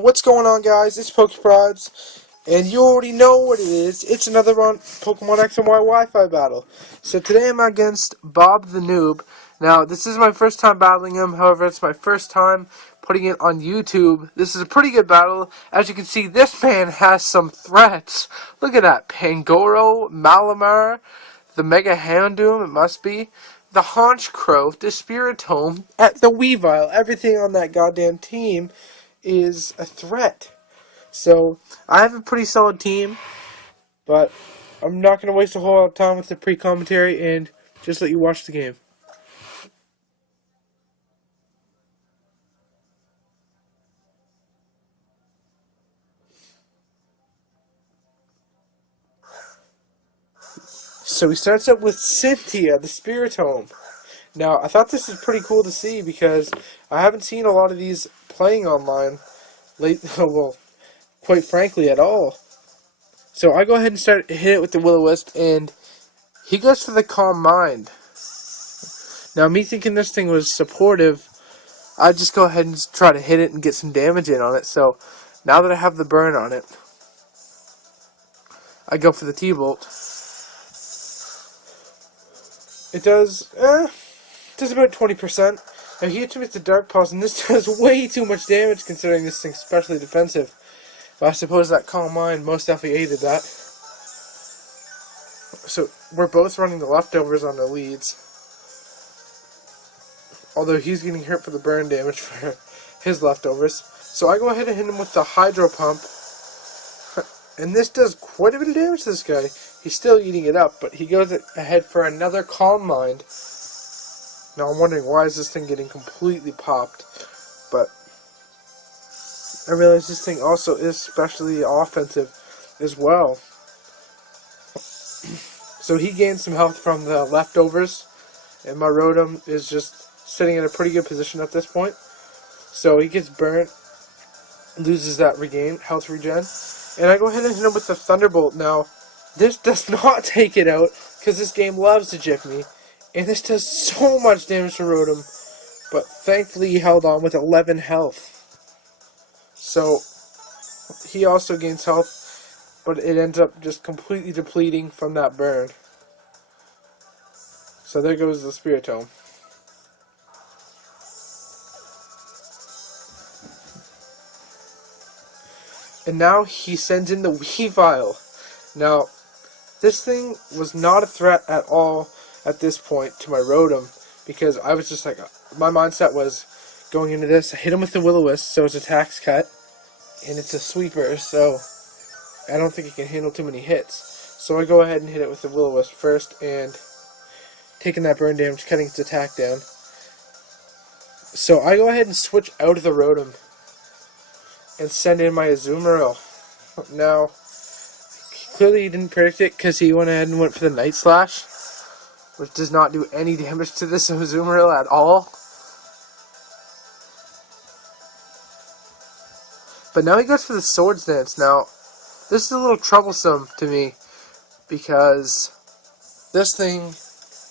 What's going on, guys? It's PokeProdz, and you already know what it is. It's another Pokemon X and Y Wi-Fi battle. So today I'm against Bob the Noob. Now, this is my first time battling him. However, it's my first time putting it on YouTube. This is a pretty good battle. As you can see, this man has some threats. Look at that. Pangoro, Malamar, the Mega Houndoom, it must be. The Honchcrow, the Spiritome, the Weavile. Everything on that goddamn team is a threat. So, I have a pretty solid team, but I'm not going to waste a whole lot of time with the pre-commentary and just let you watch the game. So he starts up with Cynthia, the Spiritome. Now, I thought this was pretty cool to see because I haven't seen a lot of these playing online well, quite frankly, at all. So I go ahead and hit it with the Will-O-Wisp, and he goes for the Calm Mind. Now, me thinking this thing was supportive, I just go ahead and try to hit it and get some damage in on it. So now that I have the burn on it, I go for the T-Bolt. It does about 20%. Now he hits me with the Dark Pulse, and this does way too much damage considering this thing's especially defensive. But I suppose that Calm Mind most definitely aided that. So we're both running the leftovers on the leads. Although he's getting hurt for the burn damage for his leftovers. So I go ahead and hit him with the Hydro Pump. And this does quite a bit of damage to this guy. He's still eating it up, but he goes ahead for another Calm Mind. Now I'm wondering, why is this thing getting completely popped? But I realize this thing also is especially offensive as well. So he gains some health from the leftovers, and my Rotom is just sitting in a pretty good position at this point. So he gets burnt, loses that health regen, and I go ahead and hit him with the Thunderbolt. Now, this does not take it out, because this game loves to jip me, and this does so much damage to Rotom, but thankfully he held on with 11 health. So, he also gains health, but it ends up just completely depleting from that burn. So there goes the Spiritome. And now he sends in the Weavile. Now, this thing was not a threat at all at this point to my Rotom, because I was just like, my mindset was going into this, I hit him with the Will-O-Wisp, so his attack's cut, and it's a sweeper, so I don't think it can handle too many hits. So I go ahead and hit it with the Will-O-Wisp first, and taking that burn damage, cutting its attack down. So I go ahead and switch out of the Rotom and send in my Azumarill. Now, clearly he didn't predict it because he went ahead and went for the Night Slash, which does not do any damage to this Azumarill at all. But now he goes for the Swords Dance. Now, this is a little troublesome to me because this thing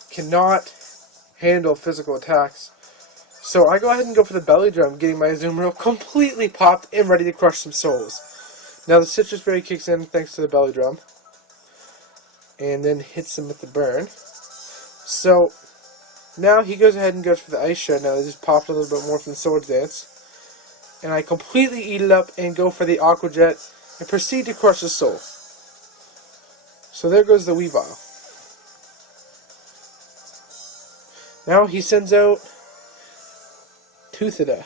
cannot handle physical attacks. So I go ahead and go for the Belly Drum, getting my Azumarill completely popped and ready to crush some souls. Now the Citrus Berry kicks in thanks to the Belly Drum, and then hits him with the burn. So now he goes ahead and goes for the Ice Shred. Now they just popped a little bit more from the Swords Dance, and I completely eat it up and go for the Aqua Jet and proceed to crush his soul. So there goes the Weavile. Now he sends out Toothida,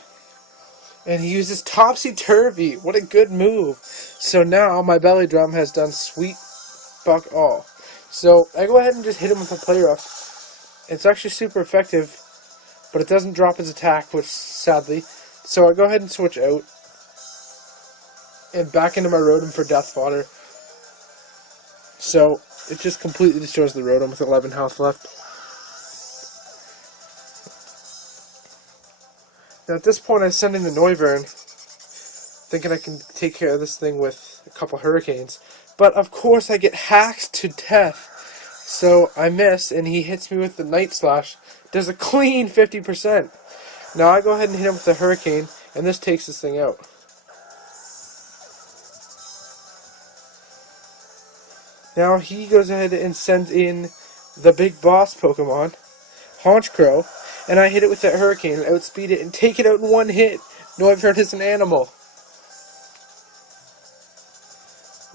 and he uses Topsy-Turvy. What a good move. So now my Belly Drum has done sweet fuck all. So I go ahead and just hit him with a Play Rough. It's actually super effective, but it doesn't drop his attack, which sadly. So I go ahead and switch out and back into my Rotom for Death Fodder. So it just completely destroys the Rotom with 11 health left. Now at this point I send in the Noivern, thinking I can take care of this thing with a couple Hurricanes. But of course I get hacked to death. So I miss, and he hits me with the Night Slash. Does a clean 50%. Now I go ahead and hit him with the Hurricane, and this takes this thing out. Now he goes ahead and sends in the big boss Pokemon, Honchkrow, and I hit it with that Hurricane and outspeed it and take it out in one hit. No, I've heard it's an animal.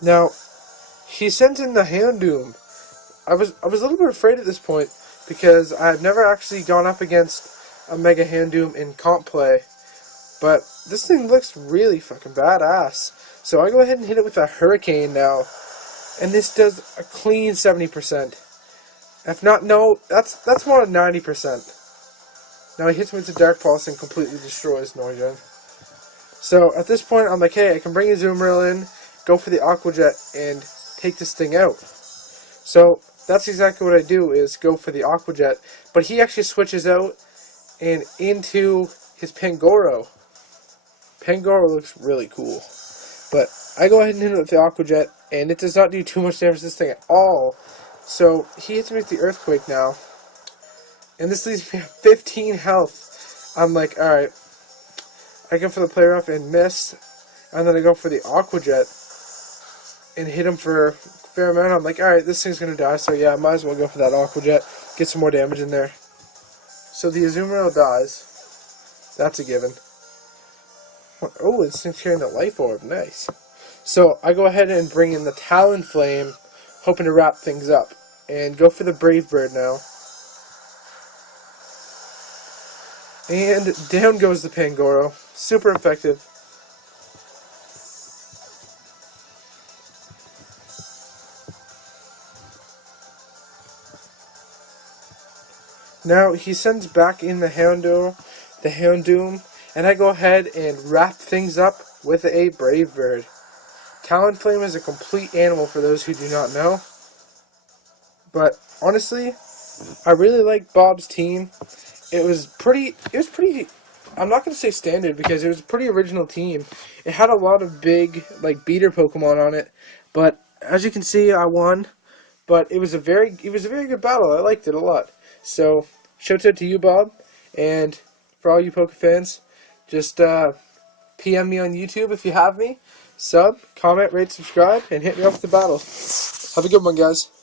Now, he sends in the Houndoom. I was a little bit afraid at this point because I've never actually gone up against a Mega Houndoom in comp play. But this thing looks really fucking badass. So I go ahead and hit it with a Hurricane now. And this does a clean 70%. If not, no, that's more than 90%. Now he hits me with the Dark Pulse and completely destroys Noijin. So at this point, I'm like, hey, I can bring a Azumarill in, go for the Aqua Jet, and take this thing out. So that's exactly what I do, is go for the Aqua Jet. But he actually switches out and into his Pangoro. Pangoro looks really cool. But I go ahead and hit it with the Aqua Jet, and it does not do too much damage to this thing at all. So he hits me with the Earthquake now. And this leaves me at 15 health. I'm like, alright. I go for the Play Rough and miss. And then I go for the Aqua Jet and hit him for a fair amount. I'm like, alright, this thing's going to die. So yeah, I might as well go for that Aqua Jet. Get some more damage in there. So the Azumarill dies. That's a given. Oh, this thing's carrying the Life Orb. Nice. So I go ahead and bring in the Talonflame, hoping to wrap things up. And go for the Brave Bird now. And down goes the Pangoro. Super effective. Now he sends back in the Houndoom, and I go ahead and wrap things up with a Brave Bird. Talonflame is a complete animal for those who do not know. But honestly, I really like Bob's team. It was pretty, I'm not going to say standard because it was a pretty original team. It had a lot of big, like, beater Pokemon on it. But as you can see, I won. But it was a very good battle. I liked it a lot. So, shouts out to you, Bob. And for all you Poke fans, just PM me on YouTube if you have me. Sub, comment, rate, subscribe, and hit me up with the battle. Have a good one, guys.